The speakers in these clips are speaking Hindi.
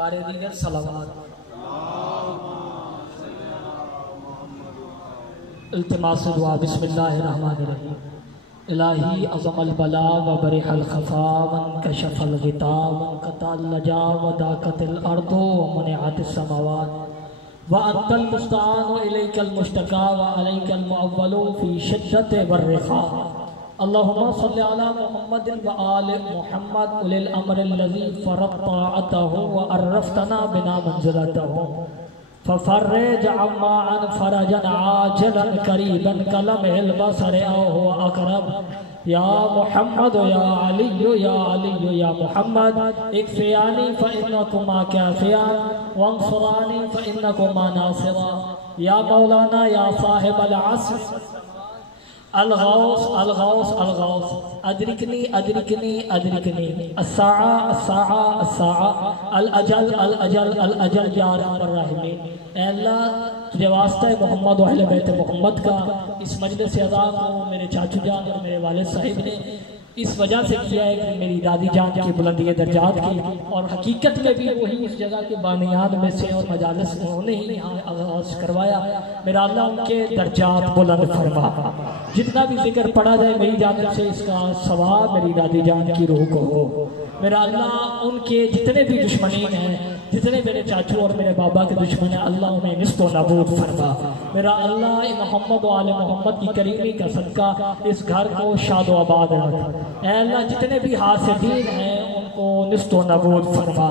बारे दीगर सलावत। इल्तिमास दुआ बिस्मिल्लाहिर्रहमानिर्रहीम। इलाही अज़मल बला व बरिहल खफा वन कशफल गिता वन कतल लजा व दाकतिल अर्दो मुनिअतिस समावात व अंतल मुस्तान व इलैकल मुश्तका व अलैकल मुअव्वलु फी शिद्दत वर्रिखा। अल्लाहुम्मा सल्लि अला मुहम्मदिन व आलि मुहम्मद उलिल अम्रिल लज़ी फरता अतहु व अर्रफ्तना बिना मंज़िलतहु फफर्रिज अम्मा अन फरजन आजिलन करीबन कलम हिल बसर औ अकरब या मोहम्मद या अली या मोहम्मद इक्फियानी फ़इन्नकुमा काफ़ियान वंसुरानी फ़इन्नकुमा नासिरा या मौलाना या साहिबल अस्र अलगौस अलगौस अलगौस अदरिकनी अदरिकनी अदरिकनी अस्साआ अस्साआ अस्साआ अल अजल अल अजल अल अजल या रहमान रहीमीन। ऐ अल्लाह तुझे वास्ता है मोहम्मद और अहले बैत मोहम्मद का इस मजलिस से अज़ा को मेरे चाचू जान और मेरे वालिद साहिब ने इस वजह से किया है कि मेरी दादी जान की बुलंदी दर्जात की, और हकीकत में भी वही इस जगह के बानियान में से और मजालिस उन्होंने ही यहाँ आगाज़ करवाया। मेरा अल्लाह उनके दर्जात बुलंद फरमा। जितना भी जिक्र पढ़ा जाए मेरी जानिब से इसका सवाब मेरी दादी जान की रूह को हो। मेरा अल्लाह उनके जितने भी दुश्मनी हैं, जितने मेरे चाचू और मेरे बाबा के दुश्मन हैं, अल्लाह उन्हें निस्तो नाबूद फरमा। मेरा अल्लाह मोहम्मद और आले मोहम्मद की करीमी का सदका इस घर को शादो आबाद रख। ऐ अल्लाह जितने भी हासिदीन हैं उनको निस्तो नाबूद फरमा।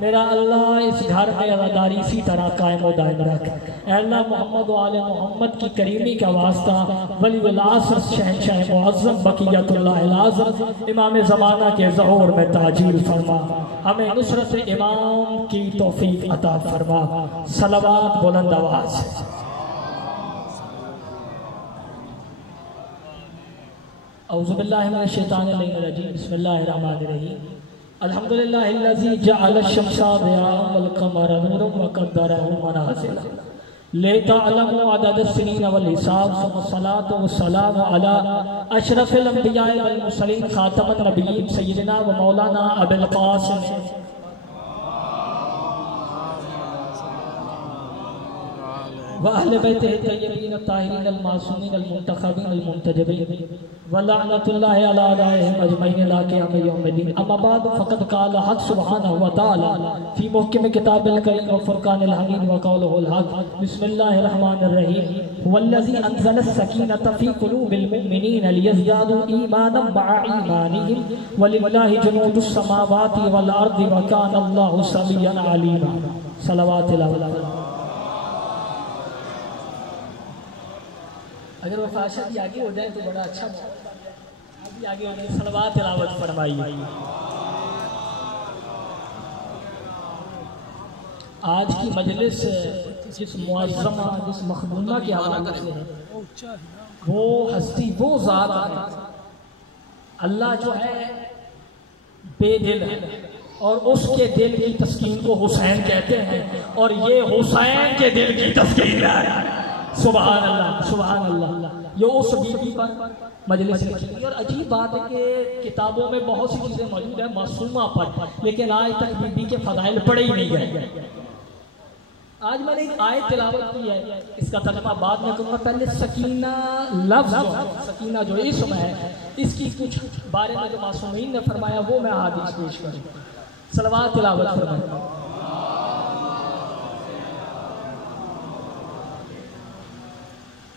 मेरा अल्लाह इस घर में अज़ादारी इसी तरह कायम व दायम रख। ऐ अल्लाह मोहम्मद और आले मोहम्मद की करीमी का वास्ता वलीउल असर शहंशाह मुअज़्ज़म बक़ियतुल्लाहिल आज़म इमाम ज़माना के ज़हूर में ताजील फरमा। हमें नुसरत इमाम की तौफीक अता फरमा। सलावत बुलंद आवाज़। औज़ु बिल्लाहि मिनश शैतानिर रजीम। बिस्मिल्लाहिर रहमानिर रहीम। अल्हम्दुलिल्लाहिल्लज़ी जअल अश-शम्सा ज़ियाअन वल क़मरा नूरन व क़द्दरहु मनाज़िला लितअलमू अददस-सिनीन वल हिसाब। सलातो व सलामु अला अशरफिल अंबिया वल मुरसलीन खातमुन नबिय्यीन सय्यिदिना व मौलाना अबुल क़ासिम व अहले बैतिही तय्यबीन अत्ताहिरीन अल-मासूमीन अल-मुंतखबीन अल-मुंतजबीन व लअनतुल्लाहि अला अदाइहिम अजमईन इला क़ियाम यौमिद्दीन। अम्मा बाद फ़क़द क़ाल हक़ सुब्हानहु व तआला फ़ी मुहकिम किताबिल करीम व फ़ुरक़ानिल हमीद व क़ौलुहुल हक़। बिस्मिल्लाहिर रहमानिर रहीम। हुवल्लज़ी अंज़लस सकीनता फ़ी क़ुलूबिल मुमिनीन लियज़दादू ईमानन मअ ईमानिहिम व लिल्लाहि जुनूदुस समावाति वल अर्दि व काना अल्लाहु समीअन अलीमा। सलावत अलैहि। अगर वो फाशा भी आगे हो जाए तो बड़ा अच्छा, अभी आगे हो जाए। सलावत तिलावत फरमाइए। आज की मजलिस जिस मुअज़्ज़मा जिस मखदूमा के हवाले से है, वो हस्ती वो ज़ात है, अल्लाह जो है बेदिल है और उसके दिल की तस्कीन को हुसैन कहते हैं, और ये हुसैन के दिल की तस्कीन है। सुभान अल्लाह सुभान अल्लाह। ये उस बीबी पर मजलिस रखी। और अजीब बात है कि किताबों में बहुत सी चीज़ें मौजूद है मासूमा पर, लेकिन आज तक बीबी के फदाइल पढ़े ही नहीं गए। आज मैंने एक आयत तिलावत की है, इसका तर्जुमा बाद में करूँगा। पहले सकीना लफ्ज़ जो सकीना जो इसम है, इसकी कुछ बारे में जो मासूमीन ने फरमाया वो मैं हादीस पेश करूँ। सलावत तिलावत फरमाया।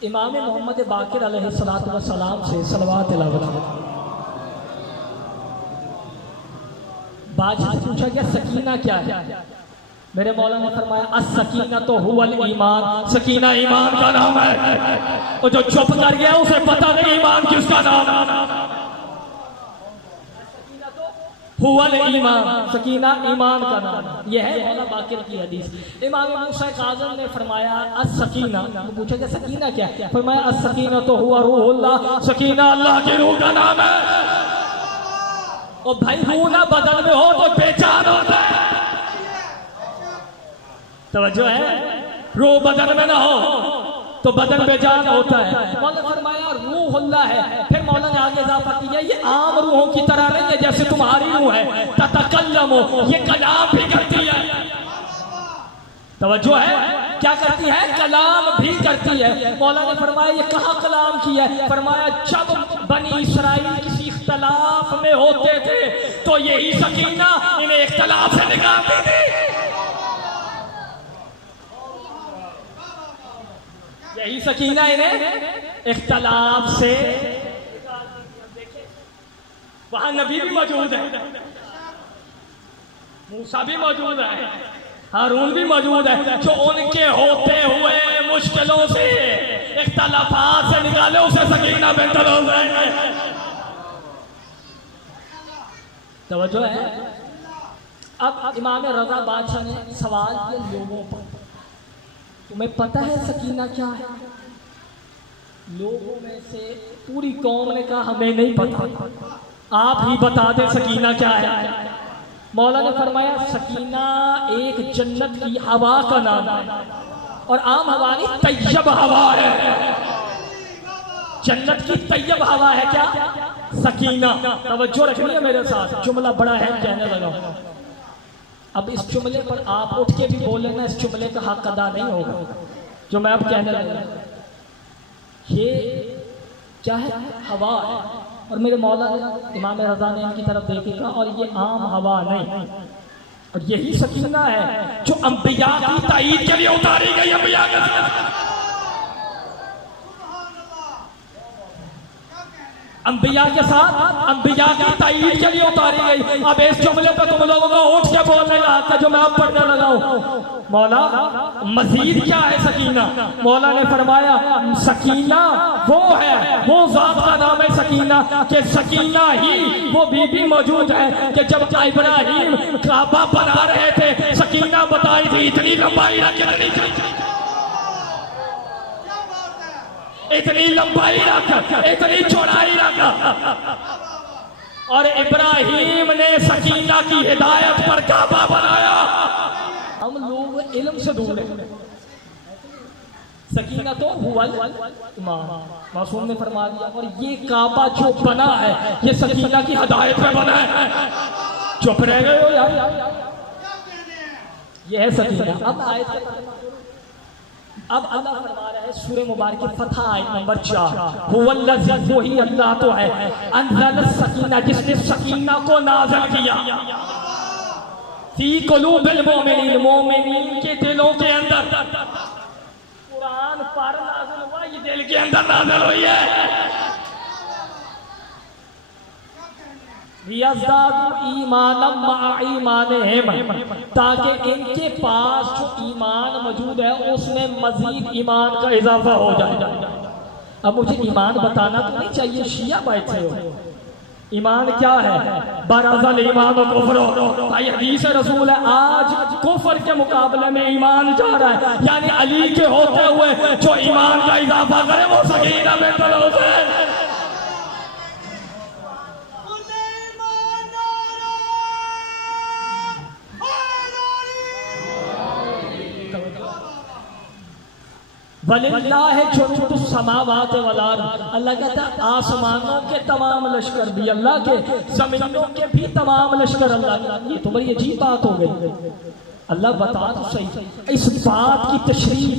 इमाम मोहम्मद बाकिर अलैहिस्सलातु वस्सलाम से सलवात तिलावत। बादशाह से पूछा गया सकीना क्या है? मेरे मौला ने फरमाया अस-सकीना तो हुवल ईमान, सकीना ईमान का नाम है। और जो चुप कर गया उसे पता नहीं ईमान किसका नाम। हुवल ईमान, सकीना ईमान का नाम। यह है मौला बाकिर की हदीस। इमाम मूसा काज़िम ने फरमाया अस-सकीना, पूछा क्या सकीना क्या? फरमाया अस-सकीना तो हुवा रूहुल्लाह, सकीना अल्लाह की रूह का नाम है। और भाई रूह ना बदन में हो तो बेचान होता है। तवज्जो है, रूह बदन में ना हो तो बदन बेजान होता है। मौला ने फरमाया रूहुल्लाह है। फिर मौला ने आगे इजाफा किया ये आम रूहों की तरह नहीं है जैसे तुम्हारी रूह है, ततकल्लमु, ये कलाम भी करती है। तवज्जो है, क्या करती है? कलाम भी करती है। मौला ने फरमाया ये कहाँ कलाम किया है? फरमाया जब बनी इसराइल किसी इख्तलाफ में होते थे तो यही सकीना इन्हें इख्तलाफ से निकालती थी। यही सकीना इन्हें इख्तलाफ से, वहां नबी भी मौजूद है, मूसा भी मौजूद है, हारून भी मौजूद है, जो उनके होते हुए मुश्किलों से इख्तलाफात से निकाले उसे सकीना बेहतर हो जाए। तवज्जो है। अब इमाम रज़ा बादशाह ने सवाल किया लोगों पर, तुम्हें पता है सकीना क्या है? लोगों में से पूरी कौम ने कहा हमें नहीं पता, आप ही बता दें सकीना क्या है। मौला ने फरमाया सकीना एक जन्नत की हवा का नाम है, और आम हवा नहीं, तैयब हवा है। जन्नत की तैयब हवा है क्या? सकीना। तवज्जो रखिए मेरे साथ, जुमला बड़ा है कहने लगा। अब इस जुमले पर आप उठ के भी बोल लेना, इस जुमले का हक अदा नहीं होगा जो मैं अब कहने लगा। ये क्या है? हवा है। और मेरे मौला ने, इमाम रज़ा ने इनकी तरफ देखेगा, और ये आम हवा नहीं, और यही सकीना है जो अंबिया की ताईद के लिए उतारी गई। अंबिया के अंबिया के साथ अंबिया की ताईद के लिए उतारी गई। अब इस जुमले पे तुम लोगों को उठ के बोलने का हक है जो मैं अब पढ़ने लगा हूं। मौला मजीद क्या है सकीना? मौला ने फरमाया सकीना वो है, वो जात का नाम है सकीना, कि सकीना ही वो बीबी मौजूद है कि जब इब्राहिम काबा बना रहे थे, सकीना बताई थी इतनी लंबाई रख, इतनी लंबाई रख, इतनी चौड़ाई रख। और इब्राहिम ने सकीना की हिदायत पर काबा बनाया। हम लोग इल्म से दूर हैं। सकीना तो हुवल इमाम, मासूम ने फरमा दिया। और ये काबा जो बना है ये सकीना की हिदायत पे बना है। चुप रह गए हो यार, ये है सकीना। अब अल्लाह फरमा रहा है सूरह मुबारक फतह आयत नंबर 4, हुवल्लज़ी, वही अल्लाह तो है, अंज़ल सकीना, जिसने सकीना को नाज़िल किया, फी कुलूबिल मोमिनीन, मोमिनीन के दिलों के अंदर। कुरान पर नाज़िल हुआ, ये दिल के अंदर नाज़िल हुई है। ताकि इनके पास जो ईमान मौजूद है उसमें मजीद ईमान का इजाफा हो जाए। अब मुझे ईमान बताना तो नहीं चाहिए, शिया बैठे हो। ईमान क्या है? बरअज़ल ईमान व कुफ्र। भाई हदीस रसूल है, आज कुफ्र के मुकाबले में ईमान जा रहा है। यानी अली के होते हुए जो ईमान का इजाफा करे वो सकीना में तलो है। वलिल्लाहि जुनूदुस समावाति वल अर्द। अल्लाह कहता है आसमानों के तमाम लश्कर भी अल्लाह के, जमीनों के भी तमाम लश्कर अल्लाह के। ये तो बड़ी अजीब बात हो गई। अल्लाह बता तो सही, इस बात की तशरीह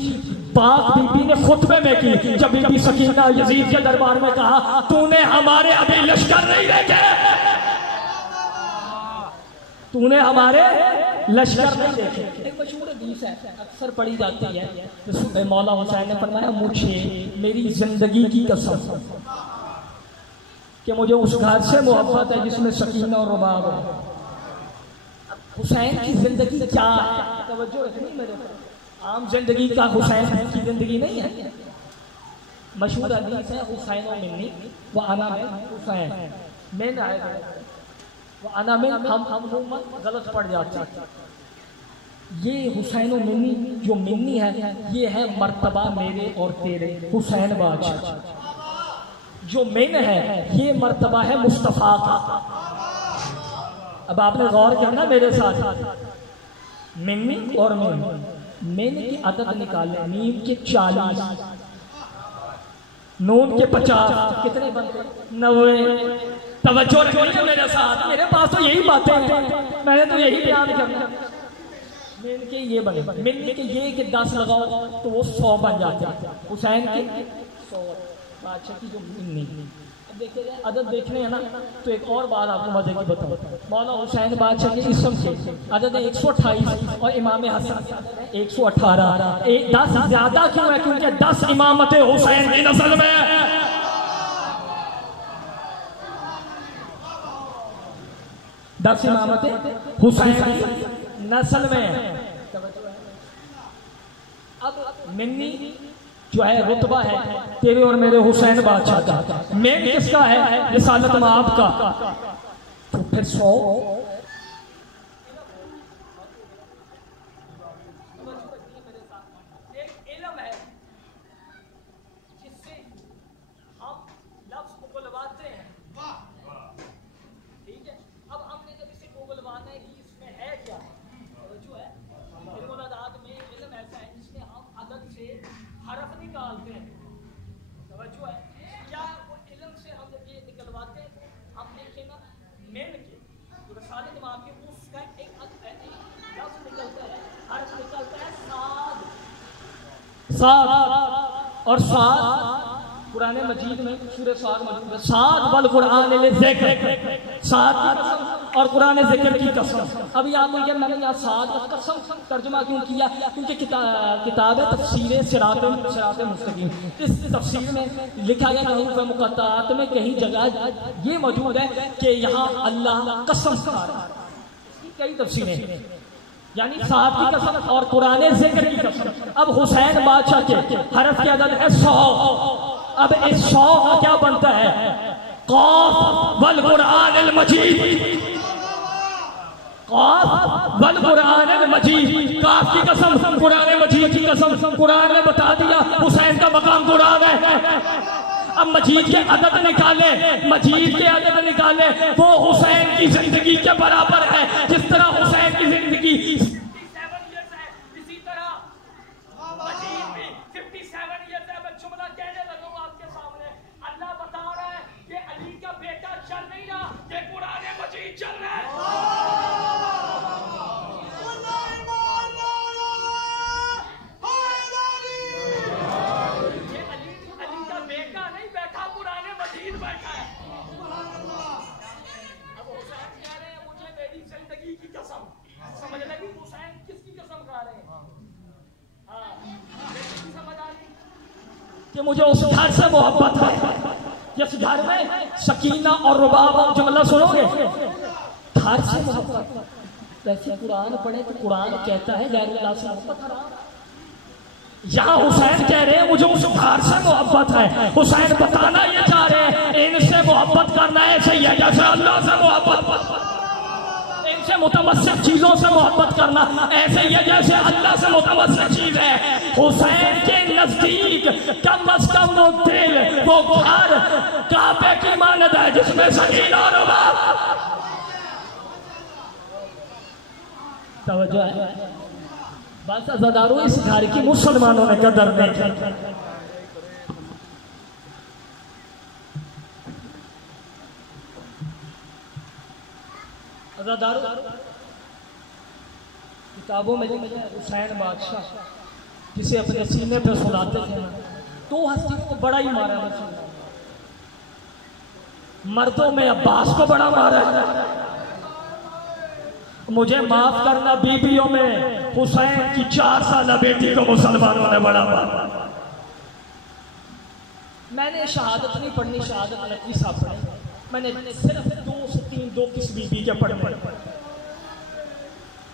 पाक बीबी ने खुतबे में की, जब बीबी सकीना यजीद के दरबार में कहा तूने हमारे अभी लश्कर नहीं देखे, तूने हमारे लश्कर नहीं देखे। एक मशहूर हदीस है, अक्सर पढ़ी जाती है। मौला हुसैन ने फरमाया मुझे मेरी जिंदगी की कसम कि मुझे उस घर से मोहब्बत है जिसमें सकीना और रुबाब है। हुसैन की जिंदगी क्या है? तवज्जो रखनी मेरे पर। आम जिंदगी का हुसैन की जिंदगी नहीं है। मशहूर हदीस है हुसैन व मिन्नी व अना मिन हुसैन। मैं आए आना में हम गलत पड़ जाते हैं। ये हुसैन व मिन्नी, जो मिन्नी है ये है मर्तबा मेरे और तेरे हुसैन बादशाह। जो मिन है ये मर्तबा है मुस्तफ़ा का। अब आपने गौर करना मेरे साथ, मिन्नी और मिन, मिन की अदद निकाले, मीम के 40, नून के 50, कितने बनते? 90। तवज्जो रखिए मेरे साथ, मेरे पास तो यही बातें हैं, मैंने तो यही बयान करना। मेन के ये बने, मिलने के ये कि 10 लगाओ तो वो 100 बन जाते हैं। हुसैन के 100 बादशाह की जो मिलनी। अब देखिए अदद देखने हैं ना, तो एक और बात आपको मजे की बताऊं। मौला हुसैन बादशाह के इस्म के अदद है 128 और इमाम हसन 118। 10 ज्यादा क्यों है? क्योंकि 10 इमामत हुसैन की नस्ल में है। 10 इमामत हुसैन नस्ल में। अब मिन्नी जो है रुतबा है तेरे और मेरे हुसैन बादशाह का, मेन किसका है? रिसालत माप का। तो फिर 100 सात और सात पुराने मजीद में सूरह सात मौजूद है। सात बल कुरान सात और कुरान जिक्र की कसम। अभी आप बोलिए मैंने यहाँ सात कसम तर्जुमा क्यों किया? क्योंकि किताब है तफसीर सिरात मुस्तकीम, इस तफसीर में लिखा गया हरूफ मुक़त्तआत में कहीं जगह ये मौजूद है कि यहाँ अल्लाह कसम खा रहा है। कई तफसीरें यानी सात की कसम और कुरान जिक्र की कसम। अब हुसैन बादशाह के हरफ की अदद है 100। अब इस 100 का क्या बनता है? क़ाफ वल कुरानिल मजीद, क़ाफ वल कुरानिल मजीद। काफ की कसम, कुरान मजीद की कसम। कुरान ने बता दिया हुसैन का मकाम कुरान है। अब मजीद के अदद निकाले, मजीद के अदद निकाले, वो हुसैन की जिंदगी के बराबर है। जिस तरह हुसैन की जिंदगी 57 ईयर्स है, इसी तरह मजीद भी 57 ईयर्स है। मैं जुमला कहने लगा हूं आपके सामने, अल्लाह बता रहा है कि अली का बेटा चल नहीं रहा, ये कुरान मजीद चल रहा है। कि मुझे उस घर से मोहब्बत है जिस घर में सकीना और रुबाब। जुमला सुनोगे, घर से मोहब्बत। वैसे कुरान पढ़े तो कुरान कहता है गैरुल्लाह से मोहब्बत हराम। यहाँ हुसैन कह रहे हैं मुझे उस घर से मोहब्बत है। हुसैन बताना ये चाह रहे हैं इनसे मोहब्बत करना ऐसे ही है जैसे अल्लाह से मोहब्बत, इनसे मुतमस्सिक चीजों से मोहब्बत करना ऐसे ही है जैसे अल्लाह से मुतमस्सिक चीज है। हुसैन के नजदीक कम अज कम वो दिल, वो घर काबे की मानद है जिसमें सकीना और रुबाब। तवज्जो है? बस अज़ादारों इस घर की मुसलमानों ने कदर नहीं की। किताबों में हुसैन बादशाह जिसे अपने सीने पे सुनाते थे तो हस्तियों को बड़ा ही मारा है। मर्दों में अब्बास को बड़ा मारा है। मुझे माफ करना, बीबियों में हुसैन की 4 साल बेटी को मुसलमानों ने बड़ा मारा। मैंने शहादत नहीं पढ़नी, शहादत नकवी साहब पढ़े। मैंने सिर्फ 2 से 3 2 किस बीबी के पढ़े।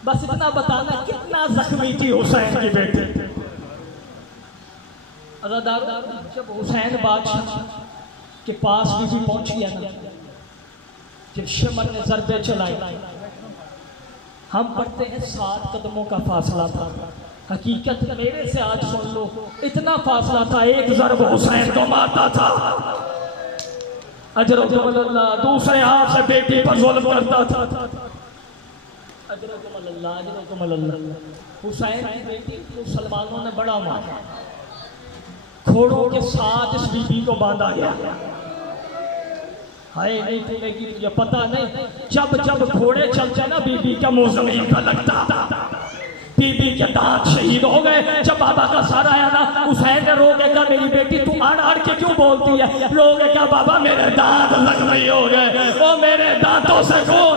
बस इतना बताना कितना जख्मी थी हुसैन की बेटी। जब हुसैन बादशाह के पास बीबी पहुंच गया ना, जब शिमर ने ज़रबे चलाई, हम पढ़ते हैं 7 कदमों का फासला था। हकीकत मेरे से आज सुन लो, इतना फासला था, एक ज़रब हुसैन को मारता था। अजरुल्लाह दूसरे हाथ से बेटी पर जुल्म करता था। हुसैन की बेटी मुसलमानों ने बड़ा मारा। घोड़ों के साथ इस बीबी को बांधा गया। हाय नहीं टूटेगी तुझे पता नहीं। जब जब घोड़े चलते ना बीबी का मुंह जमीन का लगता था। बीबी के दांत शहीद हो गए। जब बाबा का सर आया ना, हुसैन ने रो के कहा मेरी बेटी तू अड़ अड़ के क्यों बोलती है? रो के कहा बाबा मेरे दांत जख्मी हो गए, वो मेरे दांतों से खून।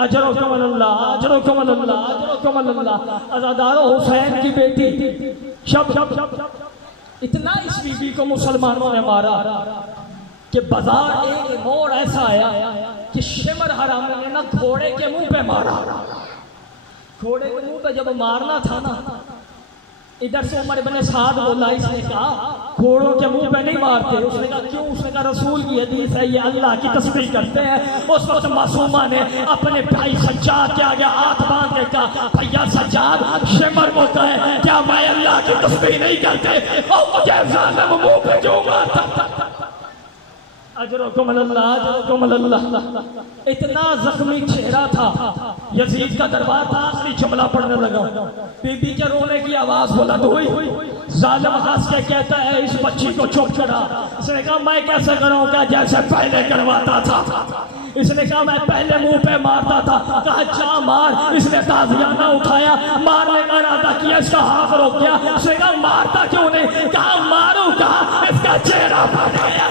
अजरो कमल्लाह, अजरो कमल्लाह, अजरो कमल्लाह। अज़ादारो हुसैन की बेटी शब इतना इस बीबी को मुसलमानों ने मारा कि बाजार एक मोड़ ऐसा आया कि शिमर हराम ने ना घोड़े के मुंह पे मारा। घोड़े के मुंह पे जब मारना था ना, इधर से उमर इब्ने साद बोला, इसने कहा घोड़ों के मुंह पे नहीं मारते। उसने कहा क्यों? उसने कहा रसूल की हदीस है, ये अल्लाह की तस्बीह करते हैं। उस वक्त मासूमा ने अपने भाई सज्जाद के आगे हाथ बांध के कहा भैया सज्जाद, शिमर को कहे क्या मैं अल्लाह की तस्बीह नहीं करते और मुझे जालिम मुंह पे क्यों मारता? इतना जख्मी चेहरा था। यजीद का दरबार था, आखिरी जुमला पढ़ने लगा। बीबी के रोने की आवाज बुलंद हुई। जालिम हंस के कहता है इस बच्ची को चुप करा। इसने कहा मैं कैसे करूंगा जैसे पहले करवाता था। इसने कहा मैं पहले मुंह पे मारता था। कहा जा मार। इसने ताजियाना उठाया, मारने का इरादा किया, इसका हाथ रोक गया। इसने कहा मारता क्यों नहीं? कहा मारू, कहा इसका चेहरा फाड़ गया।